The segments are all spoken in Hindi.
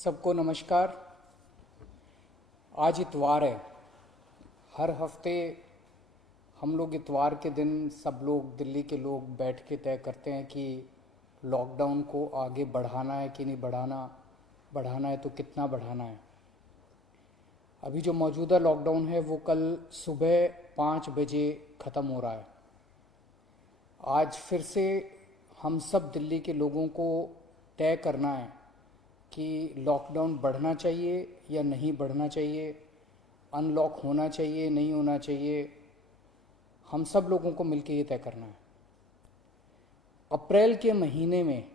सबको नमस्कार। आज इतवार है। हर हफ्ते हम लोग इतवार के दिन सब लोग दिल्ली के लोग बैठ के तय करते हैं कि लॉकडाउन को आगे बढ़ाना है कि नहीं बढ़ाना, बढ़ाना है तो कितना बढ़ाना है। अभी जो मौजूदा लॉकडाउन है वो कल सुबह 5 बजे ख़त्म हो रहा है। आज फिर से हम सब दिल्ली के लोगों को तय करना है कि लॉकडाउन बढ़ना चाहिए या नहीं बढ़ना चाहिए, अनलॉक होना चाहिए नहीं होना चाहिए। हम सब लोगों को मिलकर ये तय करना है। अप्रैल के महीने में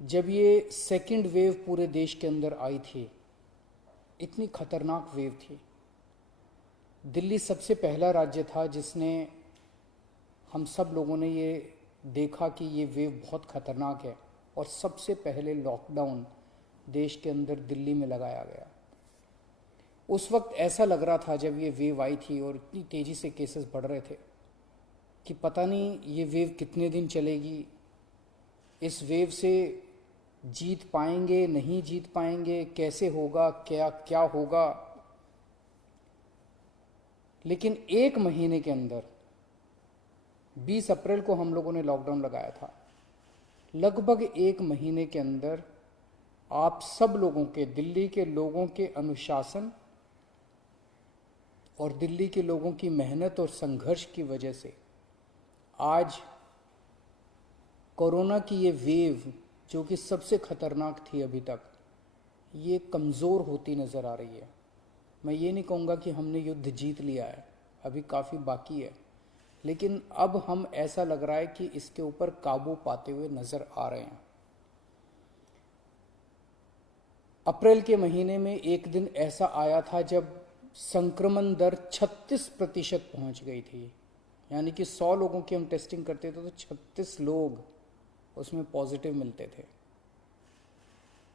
जब ये सेकंड वेव पूरे देश के अंदर आई थी, इतनी खतरनाक वेव थी। दिल्ली सबसे पहला राज्य था जिसने, हम सब लोगों ने ये देखा कि ये वेव बहुत खतरनाक है और सबसे पहले लॉकडाउन देश के अंदर दिल्ली में लगाया गया। उस वक्त ऐसा लग रहा था जब ये वेव आई थी और इतनी तेज़ी से केसेस बढ़ रहे थे कि पता नहीं ये वेव कितने दिन चलेगी, इस वेव से जीत पाएंगे नहीं जीत पाएंगे, कैसे होगा, क्या क्या होगा। लेकिन एक महीने के अंदर 20 अप्रैल को हम लोगों ने लॉकडाउन लगाया था। लगभग एक महीने के अंदर आप सब लोगों के, दिल्ली के लोगों के अनुशासन और दिल्ली के लोगों की मेहनत और संघर्ष की वजह से आज कोरोना की ये वेव जो कि सबसे खतरनाक थी अभी तक, ये कमज़ोर होती नज़र आ रही है। मैं ये नहीं कहूँगा कि हमने युद्ध जीत लिया है, अभी काफ़ी बाकी है, लेकिन अब हम, ऐसा लग रहा है कि इसके ऊपर काबू पाते हुए नजर आ रहे हैं। अप्रैल के महीने में एक दिन ऐसा आया था जब संक्रमण दर 36% पहुंच गई थी। यानी कि 100 लोगों की हम टेस्टिंग करते थे तो 36 लोग उसमें पॉजिटिव मिलते थे।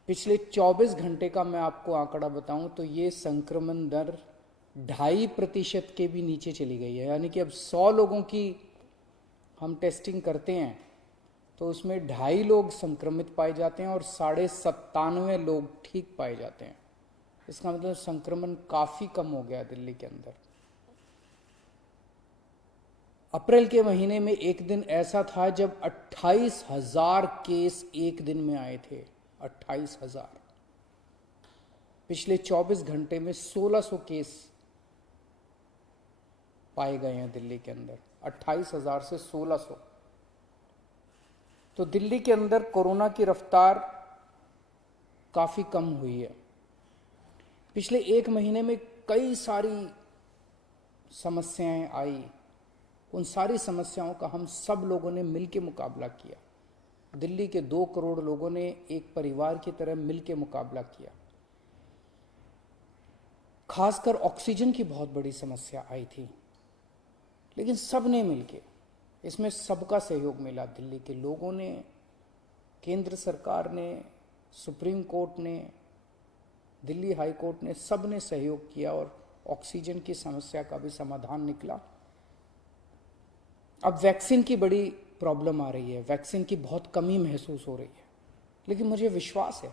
पिछले 24 घंटे का मैं आपको आंकड़ा बताऊं तो ये संक्रमण दर 2.5% के भी नीचे चली गई है। यानी कि अब 100 लोगों की हम टेस्टिंग करते हैं तो उसमें 2.5 लोग संक्रमित पाए जाते हैं और 97.5 लोग ठीक पाए जाते हैं। इसका मतलब संक्रमण काफ़ी कम हो गया दिल्ली के अंदर। अप्रैल के महीने में एक दिन ऐसा था जब 28,000 केस एक दिन में आए थे। 28,000। पिछले 24 घंटे में 1,600 केस पाए गए हैं दिल्ली के अंदर। 28,000 से 1,600। तो दिल्ली के अंदर कोरोना की रफ्तार काफ़ी कम हुई है। पिछले एक महीने में कई सारी समस्याएं आई। उन सारी समस्याओं का हम सब लोगों ने मिलकर मुकाबला किया। दिल्ली के 2 करोड़ लोगों ने एक परिवार की तरह मिलकर मुकाबला किया। खासकर ऑक्सीजन की बहुत बड़ी समस्या आई थी, लेकिन सब ने मिलके, इसमें सबका सहयोग मिला। दिल्ली के लोगों ने, केंद्र सरकार ने, सुप्रीम कोर्ट ने, दिल्ली हाई कोर्ट ने, सब ने सहयोग किया और ऑक्सीजन की समस्या का भी समाधान निकला। अब वैक्सीन की बड़ी प्रॉब्लम आ रही है, वैक्सीन की बहुत कमी महसूस हो रही है, लेकिन मुझे विश्वास है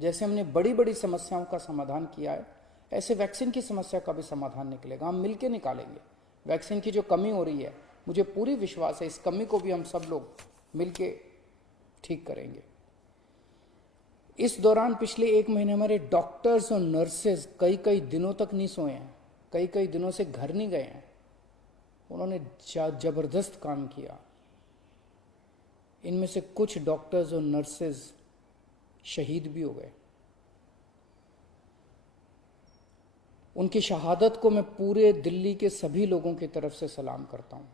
जैसे हमने बड़ी बड़ी समस्याओं का समाधान किया है, ऐसे वैक्सीन की समस्या का भी समाधान निकलेगा। हम मिलके निकालेंगे। वैक्सीन की जो कमी हो रही है, मुझे पूरी विश्वास है इस कमी को भी हम सब लोग मिलके ठीक करेंगे। इस दौरान पिछले एक महीने हमारे डॉक्टर्स और नर्सेज कई कई दिनों तक नहीं सोए हैं, कई कई दिनों से घर नहीं गए हैं। उन्होंने जबरदस्त काम किया। इनमें से कुछ डॉक्टर्स और नर्सेज शहीद भी हो गए। उनकी शहादत को मैं पूरे दिल्ली के सभी लोगों की तरफ से सलाम करता हूं।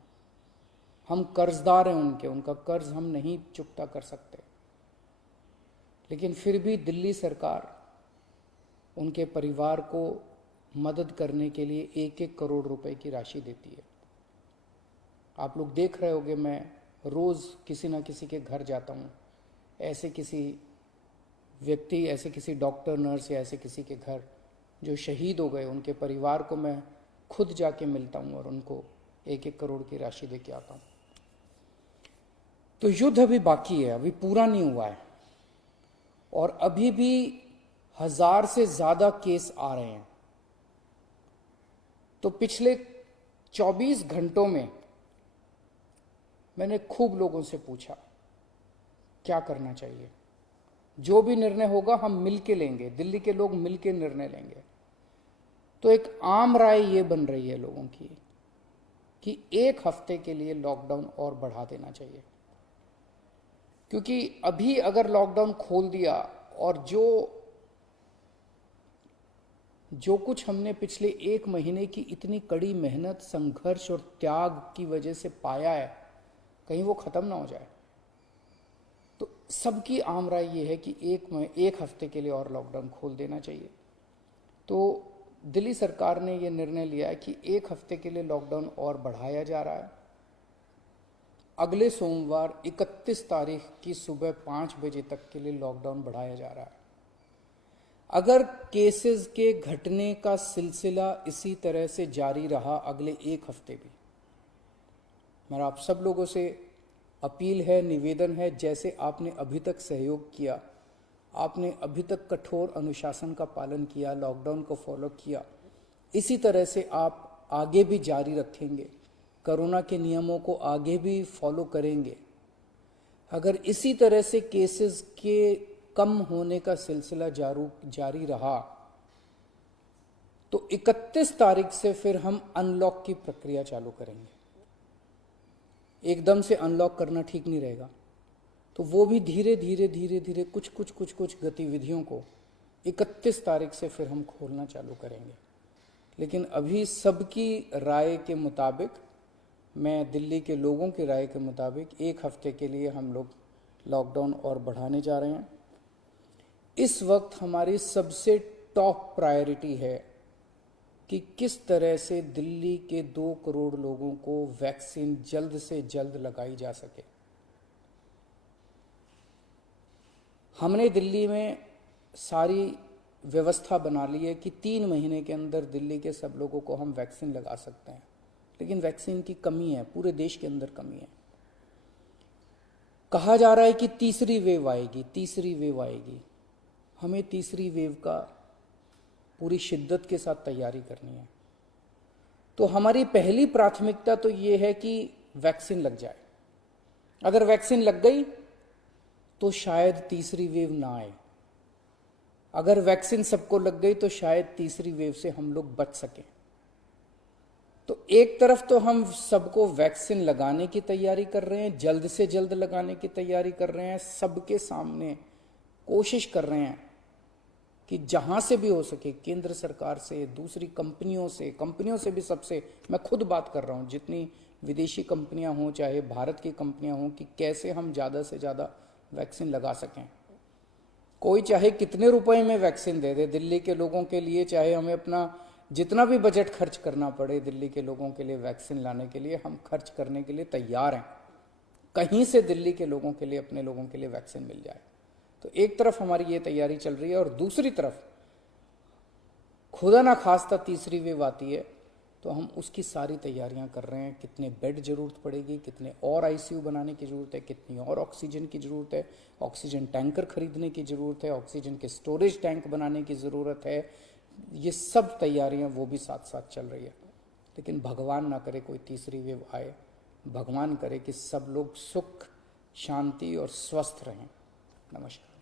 हम कर्जदार हैं उनके, उनका कर्ज हम नहीं चुकता कर सकते, लेकिन फिर भी दिल्ली सरकार उनके परिवार को मदद करने के लिए 1-1 करोड़ रुपए की राशि देती है। आप लोग देख रहे होंगे, मैं रोज़ किसी ना किसी के घर जाता हूँ, ऐसे किसी व्यक्ति, ऐसे किसी डॉक्टर, नर्स या ऐसे किसी के घर जो शहीद हो गए, उनके परिवार को मैं खुद जाके मिलता हूँ और उनको 1-1 करोड़ की राशि दे के आता हूँ। तो युद्ध अभी बाकी है, अभी पूरा नहीं हुआ है और अभी भी 1000 से ज्यादा केस आ रहे हैं। तो पिछले 24 घंटों में मैंने खूब लोगों से पूछा क्या करना चाहिए। जो भी निर्णय होगा हम मिलके लेंगे, दिल्ली के लोग मिलके निर्णय लेंगे। तो एक आम राय ये बन रही है लोगों की कि 1 हफ्ते के लिए लॉकडाउन और बढ़ा देना चाहिए, क्योंकि अभी अगर लॉकडाउन खोल दिया और जो कुछ हमने पिछले 1 महीने की इतनी कड़ी मेहनत, संघर्ष और त्याग की वजह से पाया है, कहीं वो खत्म ना हो जाए। तो सबकी आम राय ये है कि 1 हफ्ते के लिए और लॉकडाउन खोल देना चाहिए। तो दिल्ली सरकार ने ये निर्णय लिया है कि 1 हफ्ते के लिए लॉकडाउन और बढ़ाया जा रहा है। अगले सोमवार 31 तारीख की सुबह 5 बजे तक के लिए लॉकडाउन बढ़ाया जा रहा है। अगर केसेस के घटने का सिलसिला इसी तरह से जारी रहा अगले 1 हफ्ते भी, मेरा आप सब लोगों से अपील है, निवेदन है, जैसे आपने अभी तक सहयोग किया, आपने अभी तक कठोर अनुशासन का पालन किया, लॉकडाउन को फॉलो किया, इसी तरह से आप आगे भी जारी रखेंगे, कोरोना के नियमों को आगे भी फॉलो करेंगे। अगर इसी तरह से केसेस के कम होने का सिलसिला जारी रहा तो 31 तारीख से फिर हम अनलॉक की प्रक्रिया चालू करेंगे। एकदम से अनलॉक करना ठीक नहीं रहेगा, तो वो भी धीरे धीरे कुछ गतिविधियों को 31 तारीख से फिर हम खोलना चालू करेंगे। लेकिन अभी सबकी राय के मुताबिक, मैं दिल्ली के लोगों की राय के मुताबिक 1 हफ्ते के लिए हम लोग लॉकडाउन और बढ़ाने जा रहे हैं। इस वक्त हमारी सबसे टॉप प्रायोरिटी है कि किस तरह से दिल्ली के 2 करोड़ लोगों को वैक्सीन जल्द से जल्द लगाई जा सके। हमने दिल्ली में सारी व्यवस्था बना ली है कि 3 महीने के अंदर दिल्ली के सब लोगों को हम वैक्सीन लगा सकते हैं, लेकिन वैक्सीन की कमी है, पूरे देश के अंदर कमी है। कहा जा रहा है कि तीसरी वेव आएगी। हमें तीसरी वेव का पूरी शिद्दत के साथ तैयारी करनी है। तो हमारी पहली प्राथमिकता तो ये है कि वैक्सीन लग जाए। अगर वैक्सीन लग गई तो शायद तीसरी वेव ना आए। अगर वैक्सीन सबको लग गई तो शायद तीसरी वेव से हम लोग बच सकें। तो एक तरफ तो हम सबको वैक्सीन लगाने की तैयारी कर रहे हैं, जल्द से जल्द लगाने की तैयारी कर रहे हैं, सबके सामने कोशिश कर रहे हैं कि जहां से भी हो सके, केंद्र सरकार से, दूसरी कंपनियों से भी, सबसे मैं खुद बात कर रहा हूं, जितनी विदेशी कंपनियां हों चाहे भारत की कंपनियां हों, कि कैसे हम ज़्यादा से ज़्यादा वैक्सीन लगा सकें। कोई चाहे कितने रुपए में वैक्सीन दे दे दिल्ली के लोगों के लिए, चाहे हमें अपना जितना भी बजट खर्च करना पड़े दिल्ली के लोगों के लिए वैक्सीन लाने के लिए, हम खर्च करने के लिए तैयार हैं। कहीं से दिल्ली के लोगों के लिए, अपने लोगों के लिए वैक्सीन मिल जाए। तो एक तरफ हमारी ये तैयारी चल रही है और दूसरी तरफ खुदा ना खास्ता तीसरी वेव आती है तो हम उसकी सारी तैयारियां कर रहे हैं। कितने बेड जरूरत पड़ेगी, कितने और आईसीयू बनाने की जरूरत है, कितनी और ऑक्सीजन की जरूरत है, ऑक्सीजन टैंकर खरीदने की जरूरत है, ऑक्सीजन के स्टोरेज टैंक बनाने की जरूरत है। ये सब तैयारियां वो भी साथ साथ चल रही है। लेकिन भगवान ना करे कोई तीसरी वेव आए, भगवान करे कि सब लोग सुख, शांति और स्वस्थ रहें। नमस्कार।